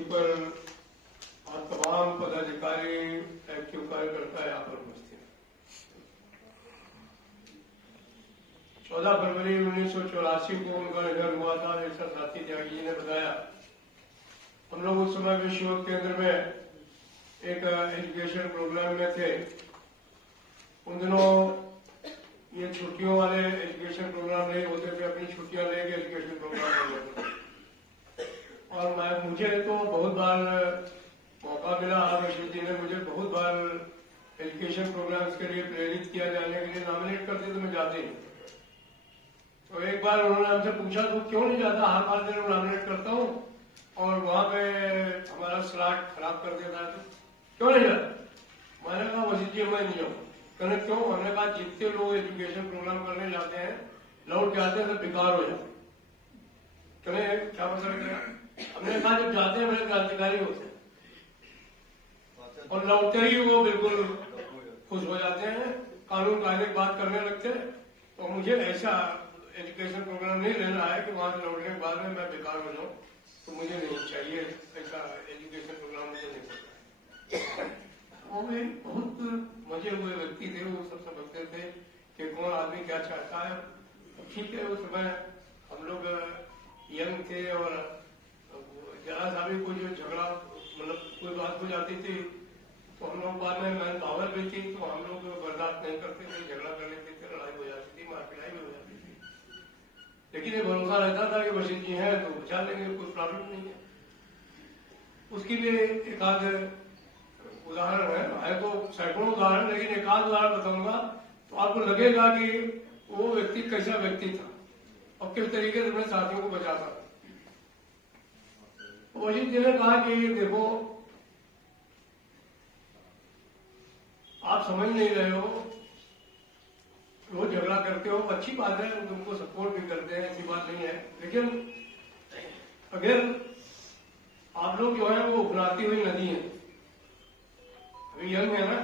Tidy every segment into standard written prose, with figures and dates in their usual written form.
Principal और तमाम पदाधिकारी एक्टिव कार्यकर्ता यहाँ पर उपस्थित हैं। 14 फरवरी 1984 को उनका निधन हुआ था, जैसा साथी त्यागी जी ने बताया। हम लोग उस समय विश्व योग केंद्र में एक एजुकेशन प्रोग्राम में थे। उन दिनों ये छुट्टियों वाले एजुकेशन प्रोग्राम नहीं होते थे, अपनी छुट्टियां लेके एजुकेशन प्रोग्राम होते थे। और मुझे तो बहुत बार मौका मिला, रशीद जी ने मुझे बहुत बार एजुकेशन प्रोग्राम्स के लिए प्रेरित किया, जाने के लिए नॉमिनेट करते तो मैं जाते नहीं। तो एक बार उन्होंने हमसे पूछा तू क्यों नहीं जाता, हर बार तेरे नॉमिनेट करता हूँ और वहां पे हमारा स्लॉट खराब कर देता है, तो क्यों नहीं जाता। मैंने कहा वसीम जी मैं नहीं जाऊँ। कहने क्यों? हमने कहा जितने लोग एजुकेशन प्रोग्राम करने जाते हैं लौट के आते हैं तो बेकार हो जाते। कहने क्या मतलब है? हमने कहा जब जाते हैं बड़े क्रांतिकारी होते हैं और लौटते ही वो बिल्कुल खुश हो जाते हैं, कानून कायदे की बात करने लगते हैं। तो मुझे ऐसा एजुकेशन प्रोग्राम नहीं लेना है कि वहां से लौटने के बाद में मैं बेकार हो जाऊँ, तो मुझे नहीं चाहिए ऐसा एजुकेशन प्रोग्राम, मुझे नहीं पड़ता है। वो भी बहुत मजे हुए व्यक्ति थे, वो सब समझते थे कि कौन आदमी क्या चाहता है। ठीक है, उस समय हम लोग यंग थे और जरा सा भी कोई झगड़ा मतलब कोई बात हो जाती थी तो हम लोग बाद में मैन पावर भी थी तो हम लोग बर्दाश्त नहीं करते थे, झगड़ा कर लेते थे, लड़ाई हो जाती थी, मारपिटाई भी हो जाती थी। लेकिन ये भरोसा रहता था कि वसीम जी हैं तो बचा लेंगे, कोई प्रॉब्लम नहीं है। उसके लिए एक आध उदाहरण है तो सैकड़ों उदाहरण, लेकिन एक आध उदाहरण बताऊंगा तो आपको लगेगा कि वो व्यक्ति कैसा व्यक्ति था और किस तरीके से अपने साथियों को बचाता था। वसीम जी ने कहा कि देखो आप समझ नहीं रहे हो, रोज झगड़ा करते हो, अच्छी बात है, तुमको सपोर्ट भी करते हैं, ऐसी बात नहीं है, लेकिन अगर आप लोग जो है वो उभराती हुई नदी है, अभी यंग है ना,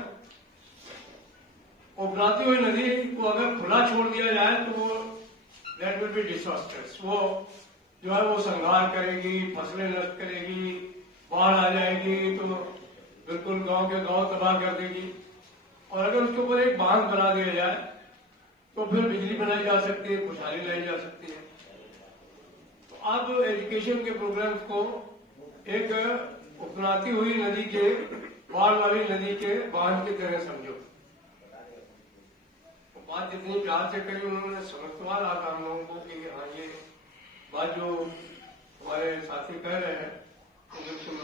उभराती हुई नदी को अगर खुला छोड़ दिया जाए तो वो दैट विल बी डिजास्टर्स। वो जो है वो संहार करेगी, फसलें नष्ट करेगी, बाढ़ आ जाएगी तो बिल्कुल गांव के गांव तबाह कर देगी। और अगर उसके ऊपर एक बांध बना दिया जाए तो फिर बिजली बनाई जा सकती है, खुशहाली लाई जा सकती है। तो आप एजुकेशन के प्रोग्राम्स को एक उफनाती हुई नदी के, बाढ़ वाली नदी के बांध की तरह समझो। बात जितनी प्यार से करी उन्होंने समझवा रहा था हम लोगों को कि हाँ ये बात जो हमारे साथी कह रहे हैं तो बिल्कुल।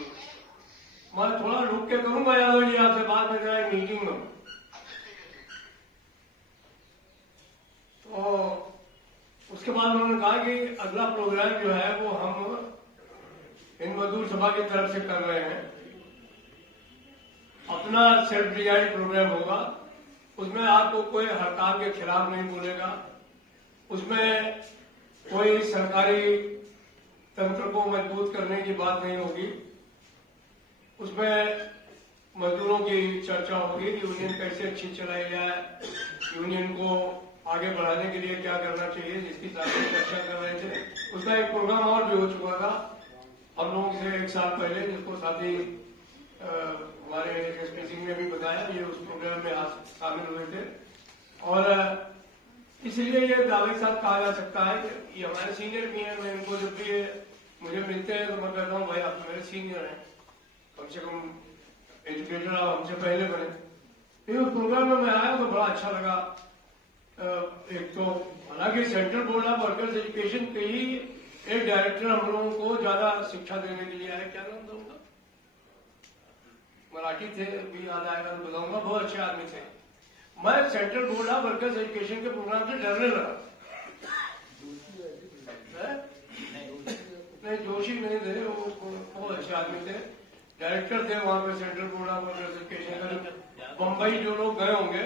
मैं थोड़ा रुक के करूंगा यादव जी आपसे बात में जरा मीटिंग में। तो उसके बाद उन्होंने कहा कि अगला प्रोग्राम जो है वो हम इन मजदूर सभा की तरफ से कर रहे हैं, अपना सेल्फ डिजाइन प्रोग्राम होगा, उसमें आपको कोई हड़ताल के खिलाफ नहीं बोलेगा, उसमें कोई सरकारी तंत्र को मजबूत करने की बात नहीं होगी, उसमें मजदूरों की चर्चा होगी कि यूनियन कैसे अच्छी चलाई जाए, यूनियन को आगे बढ़ाने के लिए क्या करना चाहिए, जिसकी साथ चर्चा कर रहे थे। उसका एक प्रोग्राम और भी हो चुका था हम लोगों से 1 साल पहले, जिसको साथी हमारे एसपी सिंह ने भी बताया, ये उस प्रोग्राम में शामिल हुए थे। और इसलिए ये दावे के साथ कहा जा सकता है कि ये हमारे सीनियर भी हैं। मैं इनको जब भी मुझे मिलते हैं तो मैं कहता हूँ भाई आप मेरे सीनियर हैं, कम से कम एजुकेटर आप हमसे पहले बने। फिर उस प्रोग्राम में मैं आया तो बड़ा अच्छा लगा। एक तो हालांकि central board of workers education के ही एक डायरेक्टर हम लोगों को ज्यादा शिक्षा देने के लिए आया, क्या नाम था उनका, मराठी थे, भी याद आएगा तो बताऊंगा, बहुत अच्छे आदमी थे। मैं central board of workers education के प्रोग्राम से डरने लगा। नहीं जोशी नहीं थे, वो बहुत अच्छे आदमी थे, डायरेक्टर थे वहां पे central board of workers education. Bombay जो लोग गए होंगे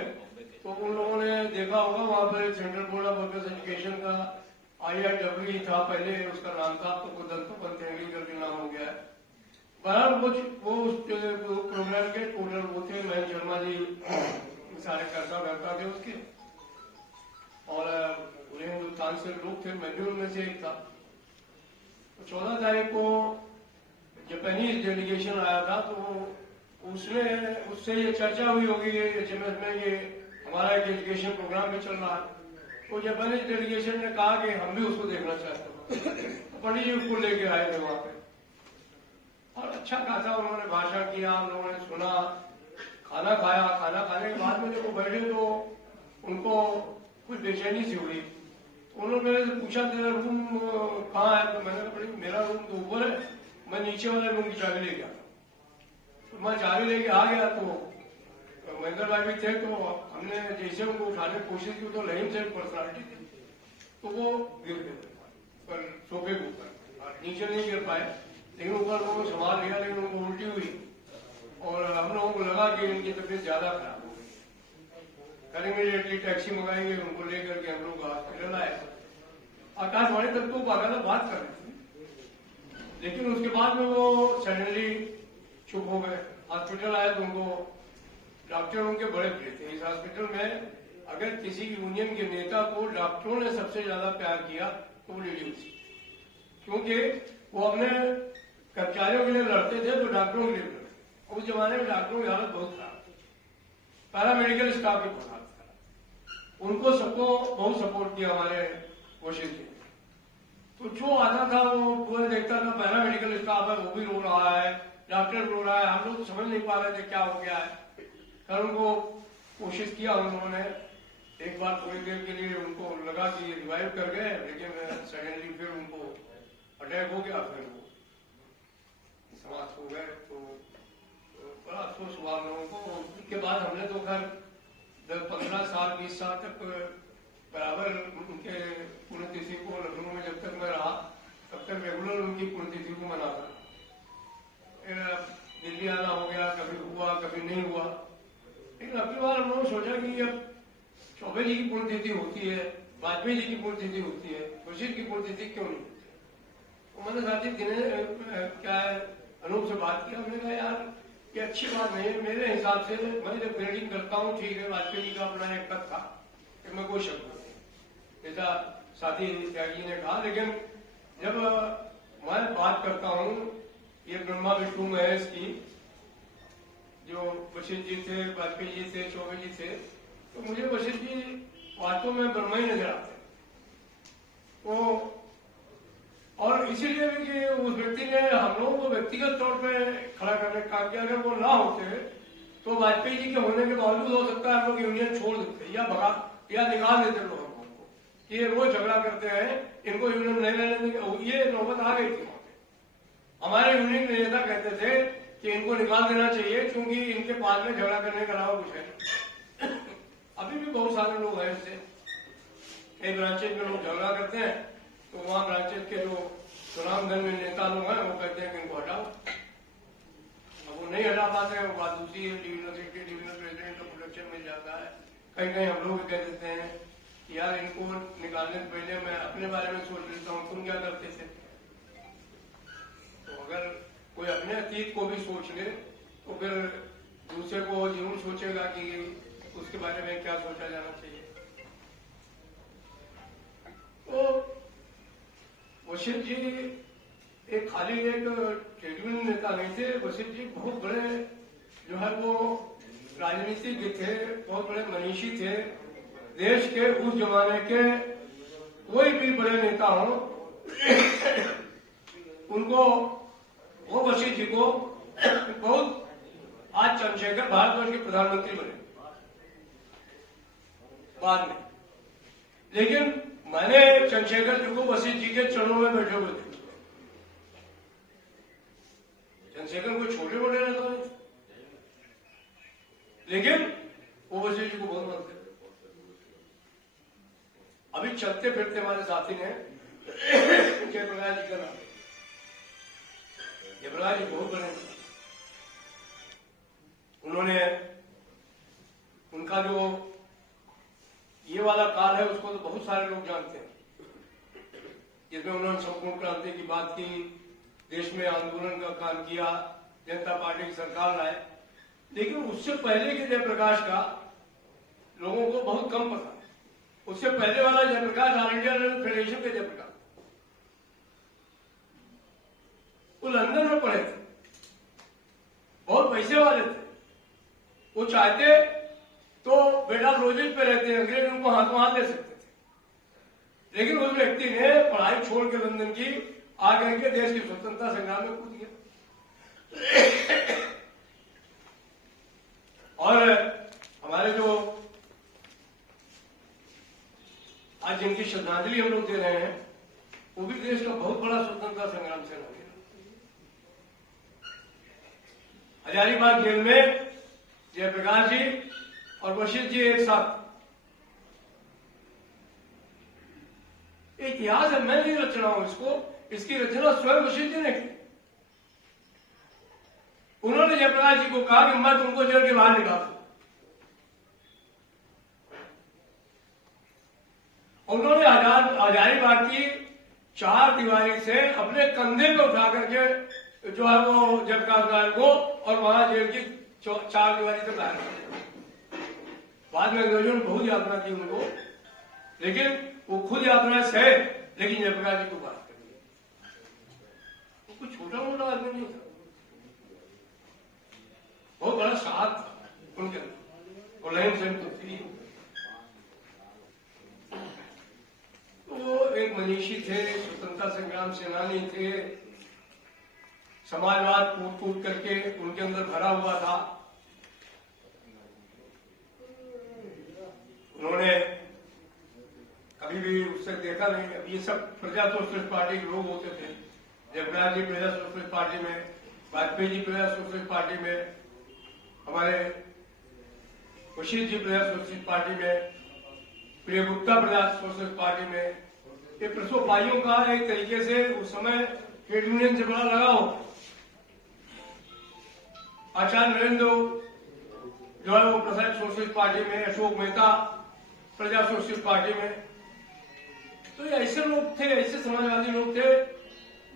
तो उन लोगों ने देखा होगा वहां पर central board of workers education का IIW था पहले, उसका नाम था, तो दत्तोपंत हेगड़े करके नाम हो गया है। बहरहाल वो उस प्रोग्राम के टोटल वो थे, महेंद्र शर्मा जी सारे कर्ता करता थे उसके, और पूरे हिंदुस्तान से लोग थे, मैं भी उनमें से एक था। तो 14 तारीख को जापानीज डेलीगेशन आया था, तो उससे ये चर्चा हुई होगी HMS में, ये हमारा एक एजुकेशन प्रोग्राम भी चल रहा है, तो जापानीज डेलीगेशन ने कहा कि हम भी उसको देखना चाहते हैं। तो पंडित जी उसको लेके आए थे वहां पे, और अच्छा खासा उन्होंने भाषण किया, हम लोगों ने सुना, खाना खाया। खाना खाने के बाद में जब वो बैठे तो उनको कुछ बेचैनी सी हुई। उन्होंने मेरे से पूछा तेरा रूम कहाँ है, तो मैंने कहा मेरा रूम तो ऊपर है, मैं नीचे वाले रूम की चाबी लेके आया। तो मैं चाबी लेके आ गया, तो महेंद्र भाई भी थे, तो हमने जैसे उनको उठाने की कोशिश की तो रहीम से पर्सनालिटी थी, तो वो गिर गए पर सोफे के ऊपर, नीचे नहीं गिर पाए, लेकिन ऊपर लोगों को संभाल लिया, लेकिन उनको उल्टी हुई और हम लोगों को लगा कि इनकी तबीयत ज्यादा खराब हो गई। कल इमीडिएटली टैक्सी मंगाएंगे, उनको लेकर के हम लोग हॉस्पिटल आए। आकाशवाणी तक तो बाकायदा बात कर रहे थे, लेकिन उसके बाद में वो सडनली चुप हो गए। हॉस्पिटल आए तो उनको डॉक्टर उनके बड़े प्रिय थे। इस हॉस्पिटल में अगर किसी यूनियन के नेता को डॉक्टरों ने सबसे ज्यादा प्यार किया तो वो लेडी थी, क्योंकि वो अपने कर्मचारियों के लिए लड़ते थे तो डॉक्टरों के लिए लड़ते। उस जमाने में डॉक्टरों की हालत बहुत खराब थी, पैरामेडिकल स्टाफ की बहुत हालत खराब, उनको सबको बहुत सपोर्ट किया हमारे कोशिश की। तो जो आता था वो पूरा देखता था, पैरामेडिकल स्टाफ है वो भी रो रहा है, डॉक्टर रो रहा है, हम लोग समझ नहीं पा रहे थे क्या हो गया है। कल उनको कोशिश किया उन्होंने एक बार, थोड़ी देर के लिए उनको लगा कि रिवाइव कर गए, लेकिन सडनली फिर उनको अटैक हो गया, फिर वो समाप्त हो गए। तो बड़ा अफसोस हुआ हम लोगों को। उसके बाद हमने तो खैर 10-15 साल 20 साल तक बराबर उनके पुण्यतिथि को लखनऊ में जब तक मैं रहा तब तक रेगुलर उनकी पुण्यतिथि को मनाता। दिल्ली आना हो गया, कभी हुआ कभी नहीं हुआ, लेकिन अगली बार हम लोगों ने सोचा कि अब चौबे जी की पुण्यतिथि होती है, वाजपेयी जी की पुण्यतिथि होती है, खुर्शीद की पुण्यतिथि क्यों नहीं होती। तो मैंने साथी क्या है अनूप से बात की, हमने कहा यार ये अच्छी बात नहीं है। मेरे हिसाब से मैं जब ग्रेडिंग करता हूँ, ठीक है वाजपेयी जी का अपना एक पद था, इसमें कोई शक नहीं, ऐसा साथी त्यागी ने कहा, लेकिन जब मैं बात करता हूँ ये ब्रह्मा विष्णु महेश की, जो वशिष्ठ जी थे, वाजपेयी जी थे, चौबे जी थे, तो मुझे वशिष्ठ जी वास्तव में ब्रह्मा ही नजर आते। तो और इसीलिए भी कि उस व्यक्ति ने हम लोगों को व्यक्तिगत तौर पे खड़ा करने का किया। अगर वो ना होते तो वाजपेयी जी के होने के बावजूद हो सकता है हम लोग यूनियन छोड़ देते या भगा या निकाल देते लोगों को, ये रोज झगड़ा करते हैं, इनको यूनियन नहीं रहने देंगे। ये नौबत आ गई थी। हमारे यूनियन के नेता कहते थे कि इनको निकाल देना चाहिए, क्योंकि इनके पास में झगड़ा करने के अलावा कुछ है। अभी भी बहुत सारे लोग हैं इससे, कई ब्रांचेज में लोग झगड़ा करते हैं, तो वहां ब्रांचेज के जो सुनामधन्य नेता लोग हैं वो कहते हैं कि इनको हटाओ। अब वो नहीं हटा पाते हैं, वो बात दूसरी है, डिविजनल प्रेसिडेंट को प्रोटेक्शन मिल जाता है। कहीं कहीं हम लोग कह देते हैं कि यार इनको निकालने से पहले मैं अपने बारे में सोच लेता हूँ, तुम क्या करते थे। तो अगर कोई अपने अतीत को भी सोच ले तो फिर दूसरे को जरूर सोचेगा कि उसके बारे में क्या सोचा जाना चाहिए। तो वशिष्ठ जी एक खाली एक ट्रेड यूनियन नेता नहीं थे, वशिष्ठ जी बहुत बड़े जो है वो राजनीतिज्ञ थे, बहुत बड़े मनीषी थे। देश के उस जमाने के कोई भी बड़े नेता हो उनको, वो वशिष्ठ जी को बहुत, आज चंद्रशेखर भारतवर्ष के प्रधानमंत्री बने बाद में, लेकिन मैंने चंद्रशेखर जी को वशिष्ठ जी के चरणों में बैठे हुए थे। चंद्रशेखर कोई छोटे मोटे नेता नहीं, लेकिन वो वशिष्ठ जी को बहुत मानते। अभी चलते फिरते हमारे साथी ने जयप्रकाश जी का नाम, जयप्रकाश जी बहुत बड़े, उन्होंने उनका जो ये वाला काल है उसको तो बहुत सारे लोग जानते हैं, जिसमें उन्होंने संपूर्ण क्रांति की बात की, देश में आंदोलन का काम किया, जनता पार्टी की सरकार लाए। लेकिन उससे पहले के जयप्रकाश का लोगों को बहुत कम पता। उससे पहले वाला जयप्रकाश ऑल इंडिया फेडरेशन के जयप्रकाश, वो लंदन में पढ़े थे, पैसे वाले थे, वो चाहते तो बेटा प्रोजेक्ट पे रहते, अंग्रेज उनको हाथों हाथ ले सकते थे, लेकिन उस व्यक्ति ने पढ़ाई छोड़ के लंदन की आकर के देश की स्वतंत्रता संग्राम में कूद गया। और हमारे जो आज जिनकी श्रद्धांजलि हम लोग दे रहे हैं, वो भी देश का बहुत बड़ा स्वतंत्रता संग्राम सेनानी है। हजारीबाग जेल में जयप्रकाश जी और वशिष्ठ जी एक साथ, इतिहास है, मैं नहीं रच रहा हूं इसको, इसकी रचना स्वयं वशिष्ठ जी ने की। उन्होंने जयप्रकाश जी को कहा कि मैं तुमको जेल के बाहर निकाल दूं। उन्होंने हजारीबाग की चार दीवारी से अपने कंधे पे उठा करके जो है वो जयप्रकाश नारायण को और वहां जेल की चार दीवारी से बाहर निकाला। बाद में अंग्रेजों ने बहुत यातना की उनको, लेकिन वो खुद यातना सहे, लेकिन जयप्रकाश जी को बात कर दिया। वो कुछ छोटा मोटा आदमी नहीं था, बहुत बड़ा साथ था उनके अंदर, और लाइन सेम तो थी। वो एक मनीषी थे, स्वतंत्रता संग्राम सेनानी थे, समाजवाद कूट कूट करके उनके अंदर भरा हुआ था। उन्होंने कभी भी उससे देखा नहीं। अब ये सब प्रजा सोशलिस्ट पार्टी के लोग होते थे। जयप्रकाश जी प्रजा सोशलिस्ट पार्टी में, वाजपेयी जी प्रजा सोशलिस्ट पार्टी में, हमारे वशिष्ठ जी प्रजा सोशलिस्ट पार्टी में, प्रिय गुप्ता प्रजा सोशलिस्ट पार्टी में। ये प्रसोपाइयों का एक तरीके से उस समय ट्रेड यूनियन से बड़ा लगाव। आचार्य नरेंद्र जो है वो प्रजा सोशलिस्ट पार्टी में, अशोक मेहता प्रजा सोशलिस्ट पार्टी में। तो ये ऐसे लोग थे, ऐसे समाजवादी लोग थे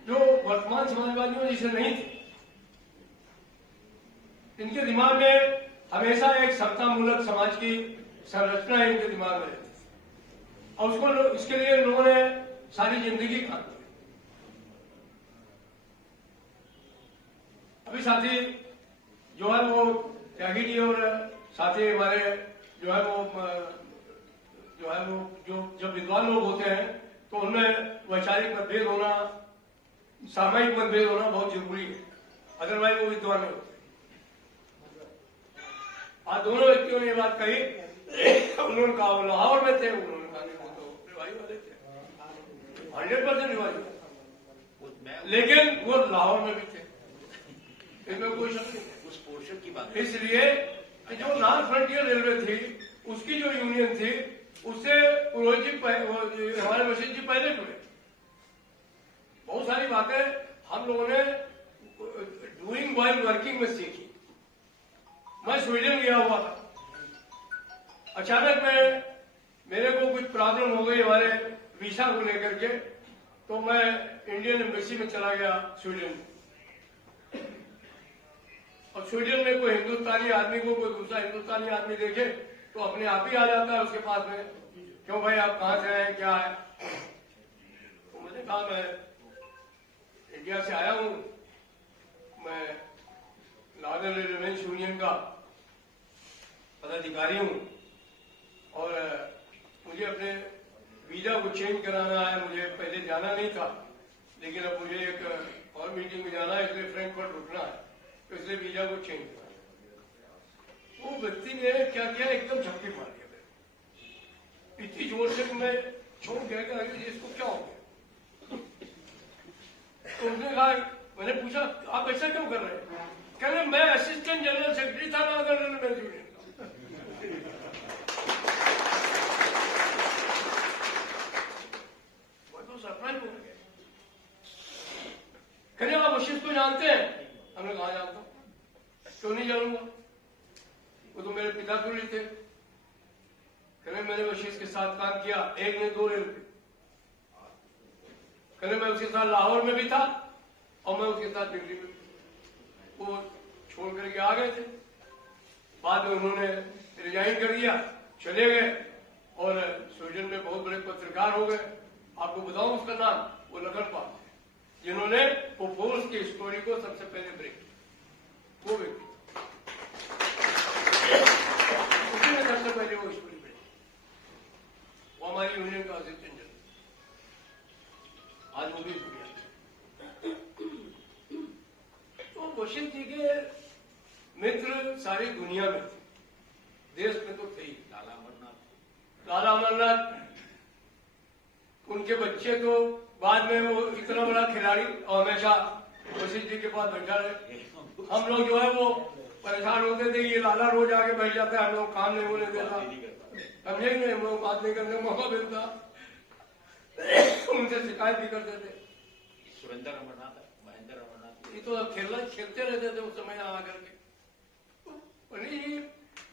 जो वर्तमान समाजवादियों जैसे नहीं थे। इनके दिमाग में हमेशा एक समतामूलक समाज की संरचना इनके दिमाग में रहती थी, और उसको इसके लिए लोगों ने सारी जिंदगी काम की। अभी साथी जो है वो त्यागी जी और साथी हमारे जो है वो जो जब विद्वान लोग होते हैं तो उनमें वैचारिक मतभेद होना, सामयिक मतभेद होना बहुत जरूरी है, अदरवाइज वो विद्वान नहीं होते। आज दोनों व्यक्तियों ने ये बात कही। उन्होंने कहा वो लाहौर में थे, उन्होंने कहा वो तो रिवाई वाले थे, 100% रिवाई, लेकिन वो लाहौर में भी थे, इसमें कोई शक नहीं। उस पोर्शन की बात इसलिए जो नॉर्थ फ्रंटियर रेलवे थी उसकी जो यूनियन थी उससे पुरोहित जी हमारे वशिष्ठ जी पहले जुड़े। बहुत सारी बातें हम लोगों ने डूइंग वाइल वर्किंग में सीखी। मैं स्वीडन गया हुआ था, अचानक में मेरे को कुछ प्रॉब्लम हो गई हमारे वीसा को लेकर के, तो मैं इंडियन एम्बेसी में चला गया स्वीडन। और स्वीडन में कोई हिंदुस्तानी आदमी को कोई दूसरा हिंदुस्तानी आदमी देखे तो अपने आप ही आ जाता है उसके पास में, क्यों भाई आप कहां से आए, क्या है। तो मैंने कहा मैं इंडिया से आया हूं, मैं नॉर्दर्न रेलवे यूनियन का पदाधिकारी हूं, और मुझे अपने वीजा को चेंज कराना है। मुझे पहले जाना नहीं था, लेकिन अब मुझे एक और मीटिंग में जाना है, इसलिए फ्रैंकफर्ट रुकना है, तो इसलिए वीजा को चेंज करना। वो व्यक्ति ने क्या किया, एकदम झपकी मार दिया इतनी जोर से कि मैं छोड़ गया कि इसको क्या हो गया। तो उसने कहा, मैंने पूछा आप ऐसा क्यों कर रहे हैं, कह रहे मैं असिस्टेंट जनरल सेक्रेटरी था नॉर्दर्न रेलवे यूनियन का। मैं तो सरप्राइज हो गया। कहने आप वशिष्ठ को जानते हैं, हमने कहा जानता हूं, क्यों नहीं जानूंगा, वो तो मेरे पिता तुल्य थे। कहने मैंने वशिष्ठ के साथ काम किया, एक नहीं दो रेल पे। कहने मैं उसके साथ लाहौर में भी था और मैं उसके साथ दिल्ली में भी। वो छोड़ करके आ गए थे, बाद में उन्होंने रिजाइन कर दिया, चले गए और स्वीडन में बहुत बड़े पत्रकार हो गए। आपको बताऊं उसका नाम, वो लखनपाल थे, जिन्होंने पोपोल्स की स्टोरी को सबसे पहले ब्रेक किया, वो व्यक्ति। कोशिश की कि मित्र सारी दुनिया में थे, देश में तो थे ही। लाला अमरनाथ, उनके बच्चे तो बाद में वो इतना बड़ा खिलाड़ी और हमेशा वशिष्ठ जी के पास बैठा रहे। हम लोग जो है वो परेशान होते थे, ये लाला रोज आके बैठ जाता है, हम लोग काम नहीं होने देता, समझे ही नहीं, हम लोग बात नहीं करने का मौका मिलता, उनसे शिकायत भी करते थे। सुरेंद्र अमरनाथ, महेंद्र अमरनाथ, ये तो खेलते रहते थे उस समय यहाँ आकर के। पंडित जी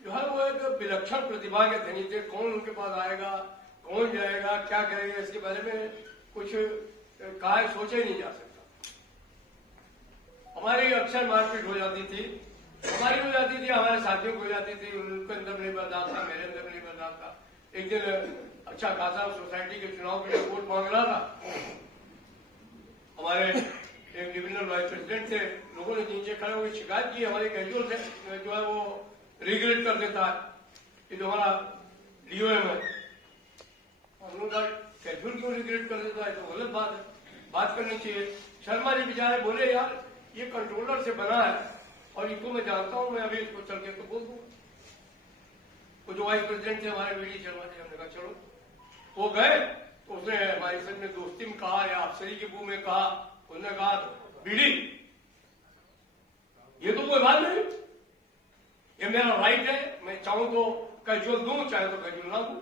जो है वो एक विलक्षण प्रतिभा के धनी थे। कौन उनके पास आएगा, कौन जाएगा, क्या करेगा, इसके बारे में कुछ कहा सोचा ही नहीं जा सकता। हमारी अक्सर मारपीट हो जाती थी, हमारी हो जाती थी, हमारे साथियों को हो जाती थी, उनके अंदर नहीं बर्दाश्त था, मेरे अंदर नहीं बर्दाश्त था। एक दिन अच्छा खासा सोसाइटी के चुनाव के लिए वोट मांग रहा था, हमारे एक डिविजनल वाइस प्रेसिडेंट थे, लोगों ने नीचे खड़े होकर शिकायत की, हमारे कैजुअल से जो है वो रिग्रेट कर देता है कि जो हमारा डीओएम है, हम लोग का कैजुअल क्यों रिग्रेट कर देता है, तो गलत बात है, बात करनी चाहिए। शर्मा जी बेचारे बोले यार ये कंट्रोलर से बना है और इनको मैं जानता हूं, मैं अभी इसको चल के तो बोल दूंगा। वो जो वाइस प्रेसिडेंट थे हमारे वीडी शर्मा जी, हमने कहा चलो, वो गए तो उसने हमारे संग में दोस्ती में कहा या अफसरी के मुंह में कहा, उसने कहा बीडी ये तो कोई बात नहीं, ये मेरा राइट है, मैं चाहूं तो कैजुअल दूं, चाहे तो कैजुअल ना दूं।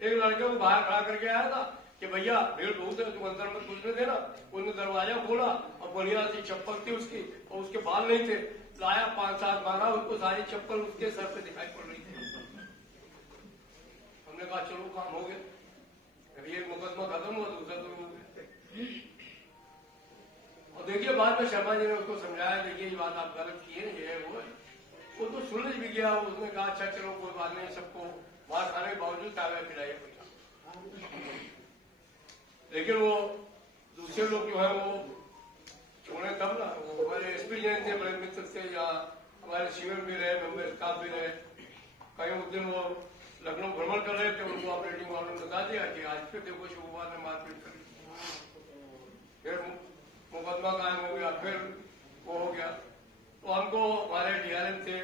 एक लड़के को बाहर खड़ा करके आया था कि भैया भीड़ बहुत है, तुम अंदर मत घुसने देना। उसने दरवाजा खोला और बढ़िया सी चप्पल थी उसकी और उसके बाल नहीं थे, लाया 5-7 मारा, उसको सारी चप्पल उसके सर पे दिखाई पड़ रही थी। हमने कहा चलो काम हो गया, अभी एक मुकदमा खत्म हुआ, दूसरा तो हो गया। और देखिए बाद में शर्मा जी ने उसको समझाया, देखिए ये बात आप गलत किए, ये है वो है, वो तो सुन भी गया। उसने कहा अच्छा चलो कोई बात नहीं, सबको मार खाने के बावजूद ताबे पिलाइए पैसा। लेकिन वो दूसरे लोग जो है वो छोड़े तब ना, वो हमारे एसपी जैन थे, बड़े मित्र थे, या हमारे शिविर भी रहे, मेंबर स्टाफ भी रहे। कई उस दिन वो लखनऊ भ्रमण कर रहे थे, उनको ऑपरेटिंग वालों ने बता दिया कि आज फिर देखो शुक्रवार ने मारपीट करी, फिर मुकदमा कायम हो गया, फिर वो हो गया। तो हमको हमारे डीआरएम थे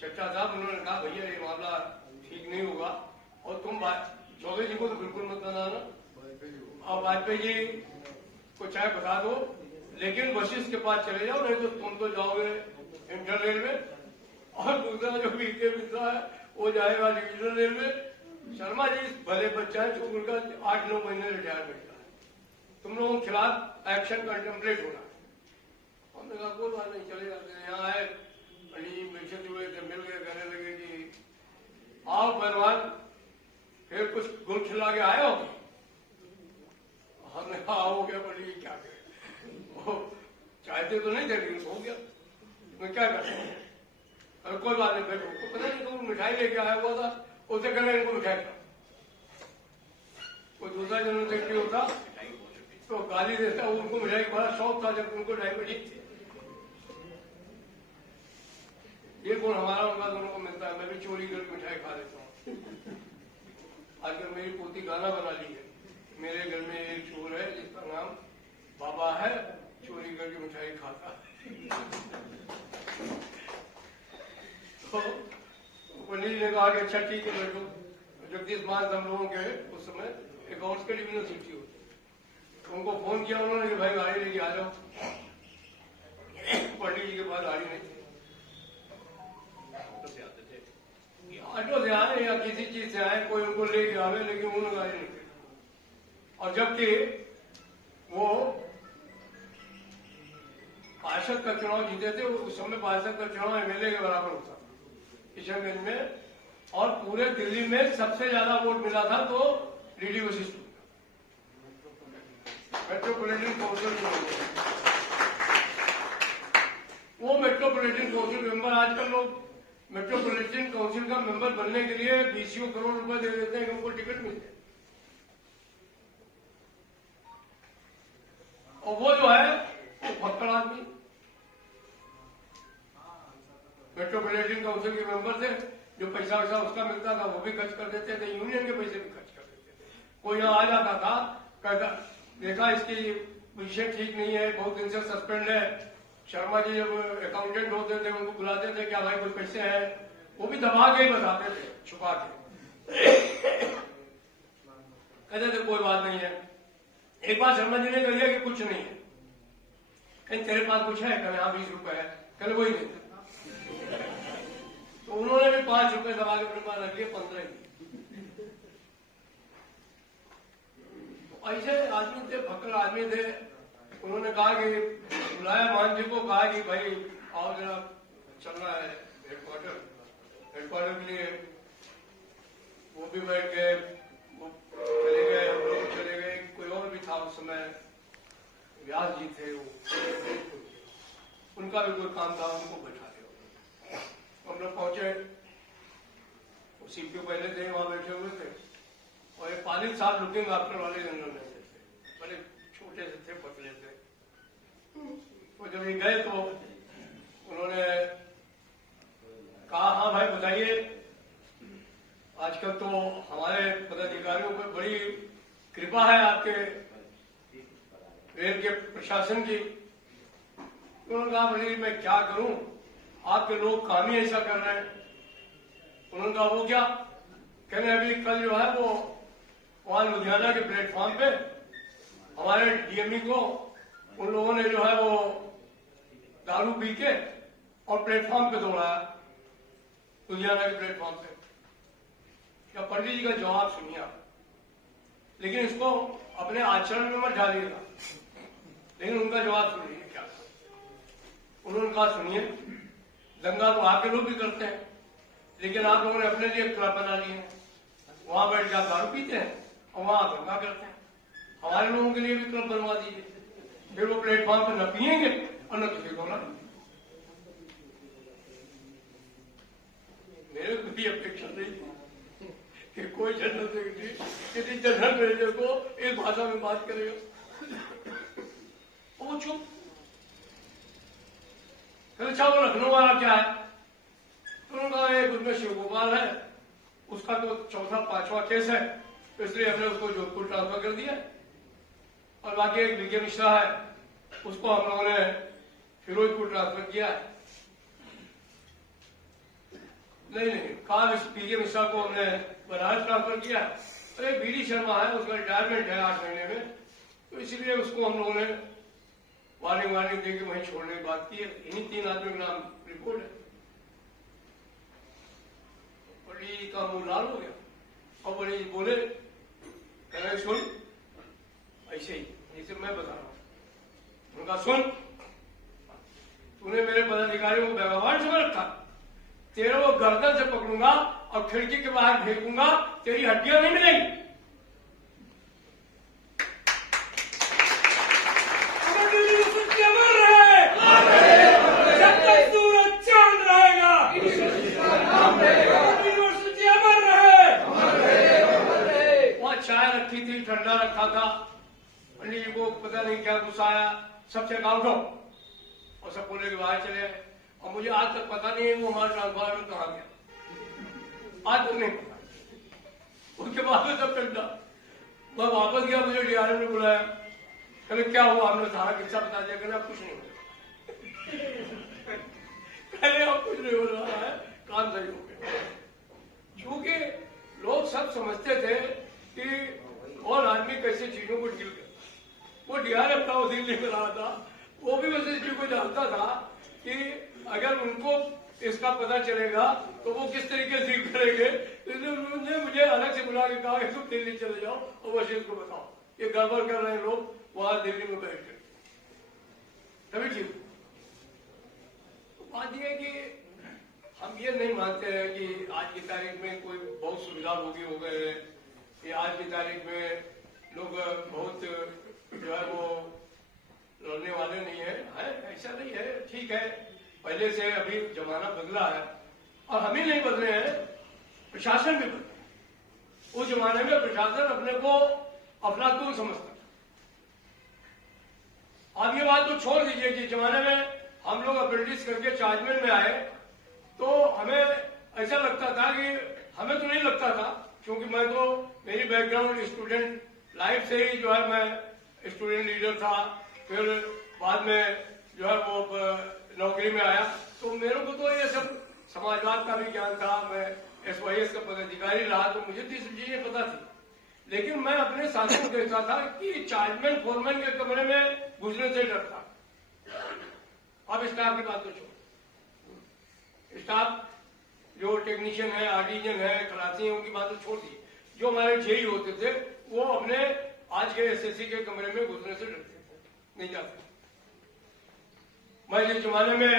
चट्टा साहब, उन्होंने कहा भैया ये मामला ठीक नहीं होगा और तुम चौधरी जी को तो बिल्कुल मत बताना और वाजपेयी जी को चाहे बता दो, लेकिन वशिष्ठ के पास चले जाओ, नहीं तो तुम तो जाओगे इंटर रेल में और दूसरा जो बीके मिश्रा है वो जाएगा डिविजनल रेल में। शर्मा जी भले बच्चा है, उनका 8-9 महीने रिटायरमेंट का है, तुम लोगों के खिलाफ एक्शन कंटेम्पलेट होना। हमने कहा कोई बात नहीं, चले जाते हैं। यहाँ आए पंडित जी बेचते हुए थे, मिल गए, कहने लगे कि आओ पहलवान फिर कुछ गुल खिला के आए हो। हमने कहा हो गया पंडित जी, क्या करें, चाहते तो नहीं थे लेकिन हो गया, मैं क्या करता हूँ। अरे कोई बात नहीं बैठो, तो पता नहीं तो मिठाई लेके आया हुआ था, उसे कहना इनको मिठाई खा। कोई दूसरा जनरल सेक्रेटरी होता तो गाली देता, उनको मिठाई का बड़ा शौक था जब उनको डायबिटीज थी। ये गुण हमारा उनका दोनों को मिलता है, मैं भी चोरी करके मिठाई खा लेता हूँ। आजकल मेरी पोती गाना बना ली है, मेरे घर में एक चोर है जिसका नाम बाबा है, चोरी करके मिठाई खाता तो पंडित जी ने कहा कि अच्छा ठीक है बैठो। जगदीश मान हम लोगों के उस समय एक और के डिविजनल सिटी होती, उनको फोन किया उन्होंने कि भाई गाड़ी लेके आ जाओ। पंडित जी के पास गाड़ी नहीं थी, ऑटो से आए या किसी चीज से आए, कोई उनको लेके आवे, लेकिन उन्होंने गाड़ी नहीं थी। और जबकि वो पार्षद का चुनाव जीते थे, उस समय पार्षद का चुनाव एमएलए के बराबर होता किशनगंज में, और पूरे दिल्ली में सबसे ज्यादा वोट मिला था तो डीडी वशिष्ठ मेट्रोपॉलिटन काउंसिल वो मेट्रोपॉलिटन काउंसिल मेंबर, आजकल लोग मेट्रोपॉलिटन काउंसिल का मेंबर बनने के लिए 20 करोड़ रुपए दे देते हैं कि उनको टिकट मिलते, और वो जो है वो फक्कड़ आदमी मेट्रोपॉलिटन काउंसिल के मेंबर थे, जो पैसा वैसा उसका मिलता था वो भी खर्च कर देते थे, यूनियन के पैसे भी खर्च कर देते थे। कोई यहाँ आ जाता था, कहता देखा इसकी विषय ठीक नहीं है, बहुत दिन से सस्पेंड है, शर्मा जी जब अकाउंटेंट होते थे उनको बुलाते थे क्या भाई कोई पैसे है, वो भी दबा के ही बताते थे, छुपा के कहते थे कोई बात नहीं है। एक बार शर्मा जी ने कह दिया कि कुछ नहीं है, कहीं तेरे पास कुछ है, कल यहाँ 20 रुपए है, कल वही नहीं। तो उन्होंने भी 5 रुपए दबा के अपने पास रख लिए, 15 ही। ऐसे आदमी थे, फकर आदमी थे। उन्होंने कहा कि बुलाया मान जी को, कहा कि भाई आओ जरा चलना है हेडक्वार्टर के लिए। वो भी बैठ गए, वो चले गए, हम लोग चले गए। कोई और भी था उस समय, व्यास जी थे, वो उनका भी कोई काम था, उनको बैठा दिया। हम लोग पहुंचे, सीपीओ पहले थे वहां बैठे हुए थे, और एक पालित साहब लुकिंग आफ्टर वाले जनरल मैनेजर थे, बड़े छोटे से थे, पतले थे। तो जब ये गए तो उन्होंने कहा हाँ भाई बताइए, आजकल तो हमारे पदाधिकारियों पर बड़ी कृपा है आपके रेल के प्रशासन की। उन्होंने कहा भाई मैं क्या करूं, आपके लोग काम ही ऐसा कर रहे हैं। उन्होंने कहा वो क्या, कहने अभी कल जो है वो वहां लुधियाना के प्लेटफॉर्म पे हमारे डीएमई को उन लोगों ने जो है वो दारू पी के और प्लेटफॉर्म पे दौड़ाया, लुधियाना के प्लेटफॉर्म पे। क्या पंडित जी का जवाब सुनिए आप, लेकिन इसको अपने आचरण में मत डालिएगा, लेकिन उनका जवाब सुनिए क्या। उन्होंने कहा सुनिए, दंगा तो आपके लोग भी करते हैं, लेकिन आप लोगों ने अपने लिए क्लब बना लिए हैं, वहां बैठ के आप दारू पीते हैं और वहां दंगा करते हैं। हमारे लोगों के लिए भी क्लब बनवा दीजिए, फिर वो प्लेटफॉर्म पर न पियेंगे और न किसी को ना। मेरे को भी अपेक्षा नहीं थी कि कोई जनरल सेक्रेटरी किसी जनरल मैनेजर को इस भाषा में बात करेगा। वो चुप। अच्छा वो लखनऊ वाला क्या है, तो उन्होंने कहा एक उसमें शिव गोपाल है, उसका तो 4था-5वां केस है, तो इसलिए हमने उसको जोधपुर ट्रांसफर कर दिया। और बाकी एक बीके मिश्रा है, उसको हम लोगों ने फिरोजपुर ट्रांसफर किया है। नहीं कहा बीके मिश्रा को हमने बनारस ट्रांसफर किया। तो एक बीडी शर्मा है, उसका रिटायरमेंट है 8 महीने में, तो इसीलिए उसको हम लोगों ने वार्निंग दे के वहीं छोड़ने की बात की है। इन्हीं 3 आदमियों के नाम रिपोर्ट है। बड़ी का मुंह लाल हो गया और बड़ी बोले, कह रहे सुन, ऐसे ही जैसे मैं बता रहा हूं। उनका सुन, तूने मेरे पदाधिकारियों को बेगवान समझ रखा, तेरे वो गर्दन से पकड़ूंगा और खिड़की के बाहर फेंकूंगा, तेरी हड्डियां नहीं मिलेंगी। ठंडा रखा था, पंडित जी को पता नहीं क्या गुस्सा आया, सबसे कहा उठो, और सब बोले के बाहर चले। और मुझे आज तक पता नहीं है वो हमारा ट्रांसफार्मर कहाँ गया, आज तक नहीं पता। उसके बाद में सब ठंडा, मैं वापस गया, मुझे डीआरएम ने बुलाया, कहले क्या हुआ, हमने सारा किस्सा बता दिया। कहले अब कुछ नहीं हो कहले अब कुछ नहीं हो रहा है, काम सही हो गया। क्योंकि लोग सब समझते थे कि और आदमी कैसे चीजों को डील कर, वो डीआरएफ था, वो दिल्ली में रहा था, वो भी वैसे चीज को जानता था कि अगर उनको इसका पता चलेगा तो वो किस तरीके से डील करेंगे। इसलिए उन्होंने मुझे अलग से बुला के कहा कि तुम दिल्ली चले जाओ और वशील को बताओ ये गड़बड़ कर रहे हैं लोग वहां दिल्ली में बैठ कर, तभी ठीक। बात यह है कि हम ये नहीं मानते हैं कि आज की तारीख में कोई बहुत सुविधा भोगी हो गए हैं, कि आज की तारीख में लोग बहुत जो है वो लड़ने वाले नहीं है, ऐसा नहीं है। ठीक है, पहले से अभी जमाना बदला है और हम ही नहीं बदले हैं, प्रशासन भी बदले। उस जमाने में प्रशासन अपने को अफलातून समझता था। आप ये बात तो छोड़ दीजिए कि जमाने में हम लोग अप्रेंटिस करके चार्जमेंट में आए तो हमें ऐसा लगता था कि हमें तो नहीं लगता था, क्योंकि मैं तो मेरी बैकग्राउंड स्टूडेंट लाइफ से ही जो है मैं स्टूडेंट लीडर था, फिर बाद में जो है वो नौकरी में आया, तो मेरे को तो ये सब समाजवाद का भी ज्ञान था, मैं SYS का पदाधिकारी रहा, तो मुझे तो सब चीजें पता थी। लेकिन मैं अपने साथियों को देखता था कि चार्जमैन फोरमैन के कमरे में घुसने से डरता। अब स्टाफ की बात तो छोड़, स्टाफ जो टेक्नीशियन है, आर्टिजन है, खलासी है, उनकी बात तो छोड़ दी। जो हमारे जेई होते थे वो अपने आज के SSC के कमरे में घुसने से डरते थे, नहीं जाते। मैं जिस जमाने में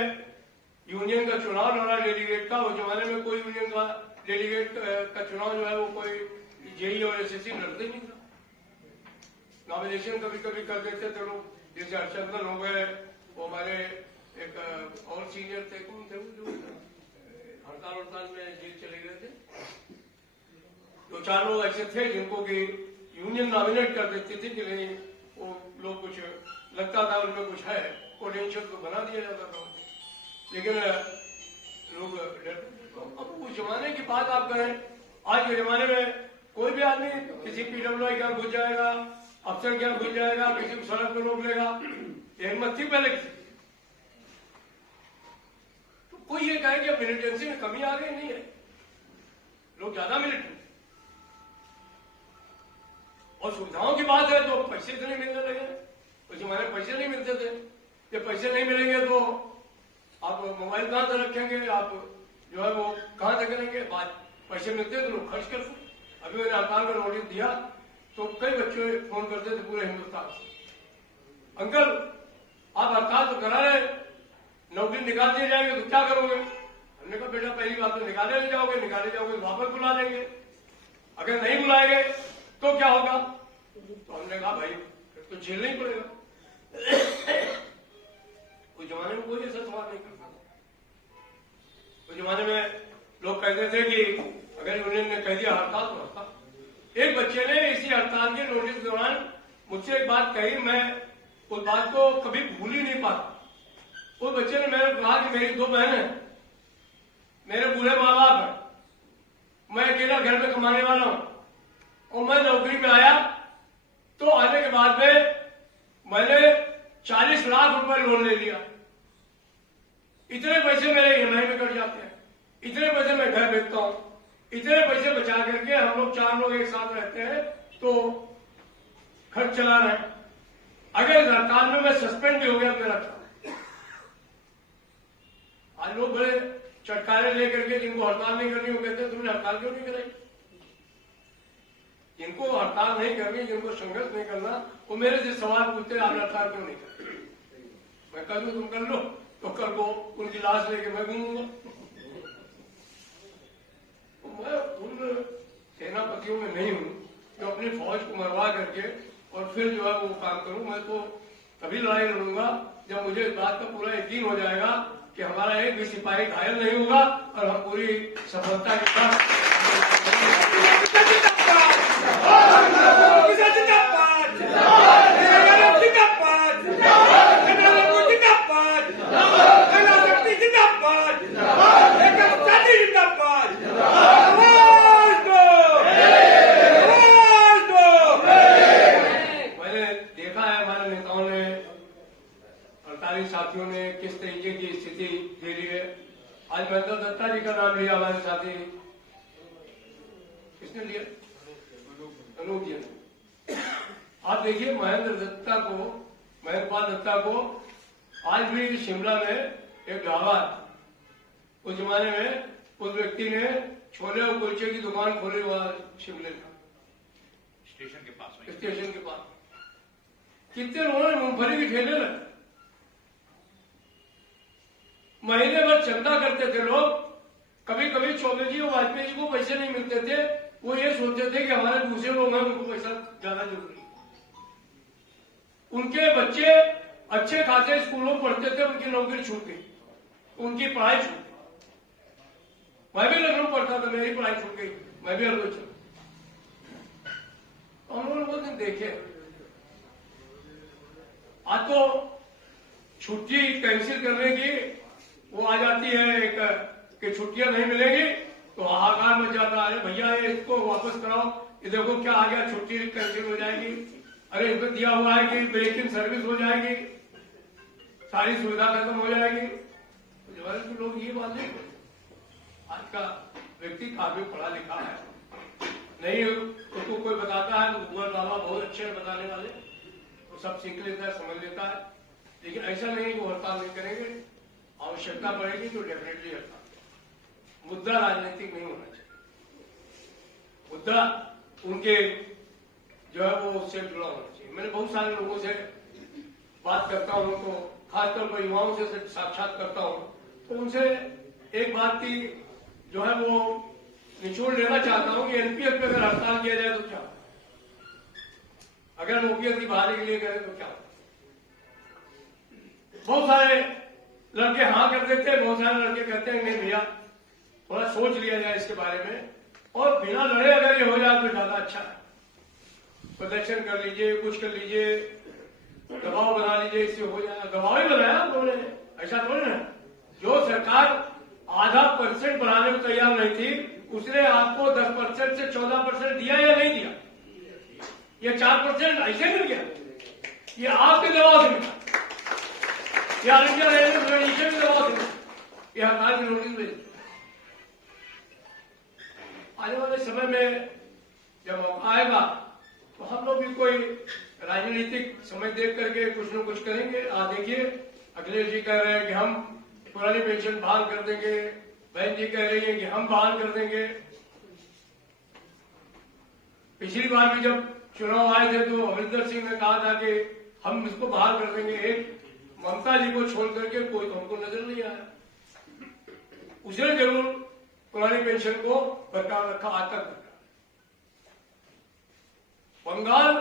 यूनियन का चुनाव लड़ा डेलीगेट का, उस जमाने में कोई यूनियन का डेलीगेट का चुनाव जो है वो कोई जेई और SSC लड़ते नहीं था। नॉमिनेशन कभी कभी कर देते थे लोग, जैसे हर्षवर्धन हो गए, वो हमारे एक और सीनियर थे, कौन थे वो जो हड़ताल में जेल चले गए थे। दो चार लोग ऐसे थे जिनको कि यूनियन नॉमिनेट कर देती थी कि नहीं, वो लोग कुछ लगता था उनमें कुछ है, पोटेंशियल तो बना दिया जाता था, लेकिन लोग डरते। तो अब उस जमाने की बात आप करें, आज के जमाने में कोई भी आदमी किसी PWI क्या घुस जाएगा, अफसर क्या घुस जाएगा, किसी को सड़क पर रोक लेगा, हिम्मत थी पहले की। तो कोई ये कहे कि मिलिटेंसी में कमी आ गई, नहीं है, लोग ज्यादा मिलिटेंट। और सुविधाओं की बात है तो पैसे इतने मिलने लगे, उस जमाने में पैसे नहीं मिलते थे। जब पैसे नहीं मिलेंगे तो आप मोबाइल कहां से रखेंगे, आप जो है वो कहां से करेंगे, बात पैसे मिलते हैं तो लोग खर्च कर सकते। अभी मैंने हड़ताल का नोटिस दिया तो कई बच्चे फोन करते थे पूरे हिंदुस्तान से, अंकल आप हड़ताल तो करा रहे, नौकरी निकाल दिए जाएंगे तो क्या करोगे। हमने कहा बेटा पहली बात तो निकाले नहीं जाओगे, निकाले जाओगे तो वापस बुला लेंगे, अगर नहीं बुलाएंगे तो क्या होगा। तो हमने कहा भाई फिर तो झेलना ही पड़ेगा। उस जमाने में कोई ऐसा सवाल नहीं करता। उस जमाने में लोग कहते थे कि अगर यूनियन ने कह दिया हड़ताल तो हड़ताल। एक बच्चे ने इसी हड़ताल के नोटिस के दौरान मुझसे एक बात कही, मैं उस बात को कभी भूल ही नहीं पाता। उस बच्चे ने मेरे को कहा कि मेरी 2 बहनें हैं, मेरे बूढ़े माँ बाप हैं, मैं अकेला घर में कमाने वाला हूं, और मैं नौकरी में आया तो आने के बाद में मैंने 40 लाख रुपए लोन ले लिया। इतने पैसे मेरे EMI में कट जाते हैं, इतने पैसे मैं घर बेचता हूं, इतने पैसे बचा करके हम लोग 4 लोग एक साथ रहते हैं तो खर्च चला रहे हैं। अगर इस हड़ताल में मैं सस्पेंड भी हो गया मेरा क्या। आज लोग बड़े चटकारे लेकर के जिनको हड़ताल नहीं करनी वो कहते हैं तुमने हड़ताल क्यों नहीं कराई। जिनको हड़ताल नहीं करनी, जिनको संघर्ष नहीं करना, वो मेरे से सवाल पूछते आप हड़ताल क्यों नहीं करते। मैं कह दूं तुम कर लो तो कल को उनकी लाश लेके मैं घूमूंगा। तो मैं उन सेनापतियों में नहीं हूं जो अपनी फौज को मरवा करके और फिर जो है वो काम करूं। मैं तो तभी लड़ाई लड़ूंगा जब मुझे इस बात का पूरा यकीन हो जाएगा कि हमारा एक भी सिपाही घायल नहीं होगा और हम पूरी सफलता के साथ साथियों ने किस तरीके की स्थिति झेली है। आज महेंद्र दत्ता जी का नाम लिया हमारे साथी, किसने लिया, अनूप जी ने। आप देखिए महेंद्र पाल दत्ता को आज भी शिमला में एक ढाबा, उस जमाने में उस व्यक्ति ने छोले और कुलचे की दुकान खोली हुआ शिमले में, स्टेशन के पास। कितने लोगों ने मूंगफली के ठेले लगे, महीने भर चंदा करते थे लोग। कभी कभी चौबे जी और वाजपेयी जी को पैसे नहीं मिलते थे, वो ये सोचते थे कि हमारे दूसरे लोग हैं उनको पैसा ज्यादा जरूरी। उनके बच्चे अच्छे खासे स्कूलों में पढ़ते थे, उनकी नौकरी छूट गई, उनकी पढ़ाई छूट गई। मैं भी लखनऊ पढ़ता था, मेरी पढ़ाई छूट गई, मैं भी हरदोई चला। हम लोगों ने वो दिन देखे। आज तो छुट्टी कैंसिल करने की वो आ जाती है एक कि छुट्टियां नहीं मिलेगी तो हाहाकार मच जाता है, भैया ये इसको वापस कराओ, ये देखो क्या आ गया, छुट्टी कैंसिल हो जाएगी, अरे इसमें दिया हुआ है कि ब्रेक इन सर्विस हो जाएगी। सारी सुविधा खत्म हो जाएगी। तो जवान के लोग ये बात नहीं बोलते। आज का व्यक्ति काफी पढ़ा लिखा है, नहीं उसको कोई बताता है तो गूगल बाबा बहुत अच्छे हैं बताने वाले, वो सब सीख लेता है, समझ लेता है। लेकिन ऐसा नहीं कि वो हड़ताल नहीं करेंगे, आवश्यकता पड़ेगी तो डेफिनेटली हड़ताल। मुद्दा राजनीतिक नहीं होना चाहिए, मुद्दा उनके जो है वो उससे जुड़ा होना चाहिए। मैंने बहुत सारे लोगों से बात करता हूं, तो खासतौर पर युवाओं से साक्षात करता हूं, तो उनसे एक बात की जो है वो निचोड़ लेना चाहता हूं कि एनपीएस पे अगर हड़ताल किया जाए तो क्या, अगर ओपीएस की बहाली के लिए करें तो क्या। बहुत सारे लड़के हाँ कर देते हैं, बहुत सारे लड़के कहते हैं नहीं भैया थोड़ा सोच लिया जाए इसके बारे में, और बिना लड़े अगर ये हो जाए तो ज्यादा अच्छा है। प्रदर्शन कर लीजिए, कुछ कर लीजिए, दबाव बना लीजिए, इससे हो जाए। दबाव ही बनाया उन्होंने, ऐसा थोड़ी ना। जो सरकार आधा % बढ़ाने को तैयार नहीं थी, उसने आपको 10% से 14% दिया या नहीं दिया? ये 4% ऐसे मिल गया, ये आपके दबाव से मिला, ये ऑल इंडिया रेलवे के दबाव से मिला, ये हड़ताल की नोटिस भेजी। आने वाले समय में जब मौका आएगा तो हम लोग भी कोई राजनीतिक समय देख करके कुछ न कुछ करेंगे। आज देखिए अखिलेश जी कह रहे हैं कि हम पुरानी पेंशन बहाल कर देंगे, बहन जी कह रही है कि हम बहाल कर देंगे। पिछली बार भी जब चुनाव आए थे तो अमरिंदर सिंह ने कहा था कि हम इसको बहाल कर देंगे। एक ममता जी को छोड़ करके कोई तो हमको नजर नहीं आया। उसने जरूर पुरानी पेंशन को बरकरार रखा, आज तक रखा। बंगाल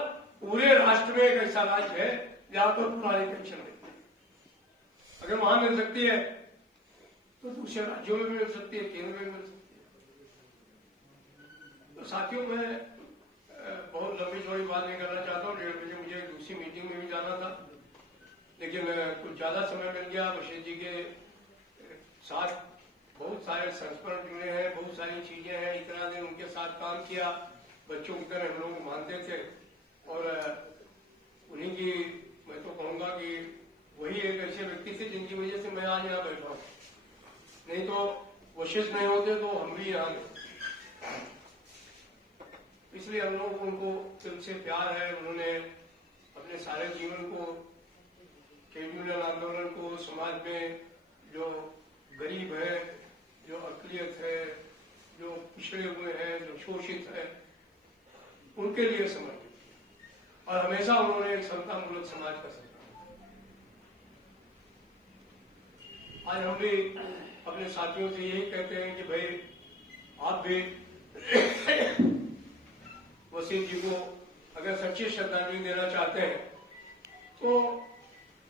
पूरे राष्ट्र में एक ऐसा राज्य है जहां पर पुरानी पेंशन मिलती है। अगर वहां मिल सकती है तो दूसरे राज्यों में मिल सकती है, केंद्र में मिल सकती है। तो साथियों मैं बहुत लंबी चौड़ी बात नहीं करना चाहता हूँ। 1:30 बजे मुझे दूसरी मीटिंग में भी जाना था, लेकिन कुछ ज्यादा समय मिल गया। बशीर जी के साथ बहुत सारे संस्मरण जुड़े हैं, बहुत सारी चीजें हैं। इतना दिन उनके साथ काम किया, बच्चों की तरह हम लोग मानते थे, और उन्हीं की मैं तो कहूंगा कि वही एक ऐसे व्यक्ति थे जिनकी वजह से मैं आज यहाँ बैठा हूँ। नहीं तो वशिष्ठ नहीं होते तो हम भी यहाँ नहीं। इसलिए हम लोगों को उनको दिल से प्यार है। उन्होंने अपने सारे जीवन को, ट्रेड यूनियन आंदोलन को, समाज में जो गरीब है, जो अकलियत है, जो पिछड़े हुए हैं, जो शोषित है, उनके लिए समर्पित किया। और हमेशा उन्होंने एक समतामूलक समाज का सपना। आज हम भी अपने साथियों से यही कहते हैं कि भाई आप भी वसीम जी को अगर सच्ची श्रद्धांजलि देना चाहते हैं तो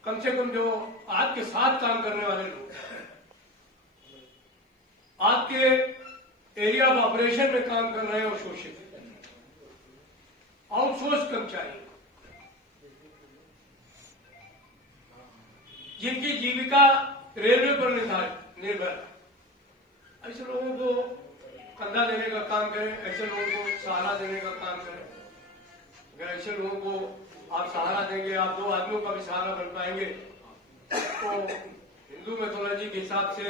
कम से कम जो आपके साथ काम करने वाले लोग, आपके एरिया ऑफ ऑपरेशन में काम कर रहे हैं और शोषित हैं, आउटसोर्स कर्मचारी, जिनकी जीविका रेलवे पर निर्भर, ऐसे लोगों को कंधा देने का काम करें, ऐसे लोगों को सहारा देने का काम करें। अगर ऐसे लोगों को आप सहारा देंगे, आप 2 आदमियों का भी सहारा बन पाएंगे, तो हिंदू मैथोलॉजी के हिसाब से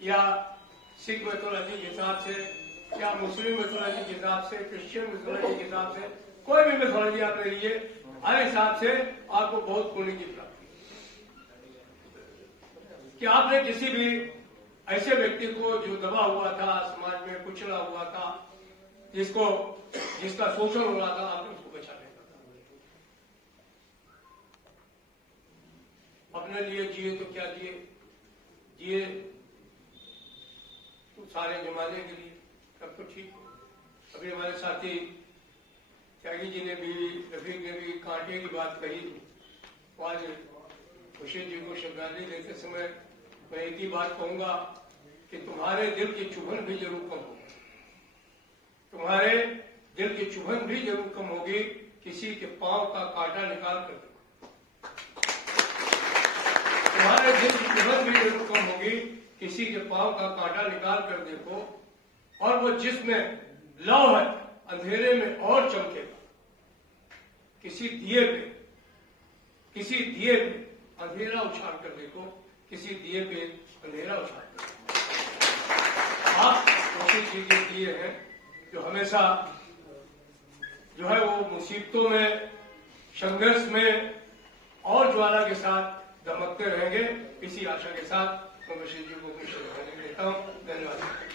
या सिख मैथोलॉजी के हिसाब से या मुस्लिम मैथोलॉजी के हिसाब से, क्रिश्चियन मैथोलॉजी के हिसाब से, कोई भी मैथोलॉजी आप ले लीजिए, हर हिसाब से आपको बहुत पुण्य की प्राप्ति कि आपने किसी भी ऐसे व्यक्ति को जो दबा हुआ था, समाज में कुचला हुआ था, जिसका शोषण हो रहा था, आपने उसको बचा लिया। अपने लिए जिए तो क्या जिए तो सारे जमाने के लिए, तब तो ठीक। अभी हमारे साथी त्यागी जी ने भी, रफीक ने भी कांटे की बात कही। आज खुशी जी को श्रद्धांजलि देते समय मैं एक ही बात कहूंगा कि तुम्हारे दिल की चुभन भी जरूर कम होगी, तुम्हारे दिल की चुभन भी जरूर कम होगी किसी के पांव का कांटा निकाल कर। तुम्हारे दिल की चुभन भी जरूर कम होगी किसी के पांव का कांटा निकाल कर देखो, और वो जिसमें लौ है अंधेरे में और चमकेगा। किसी दिए पे अंधेरा उछाल कर देखो, किसी दिए पे अंधेरा उछाल कर देखो। आप ऐसी चीजें किए हैं जो हमेशा जो है वो मुसीबतों में, संघर्ष में और ज्वाला के साथ दमकते रहेंगे। इसी आशा के साथ मैं बशीर जी को अपनी शुभकामनाएं देता हूँ। धन्यवाद।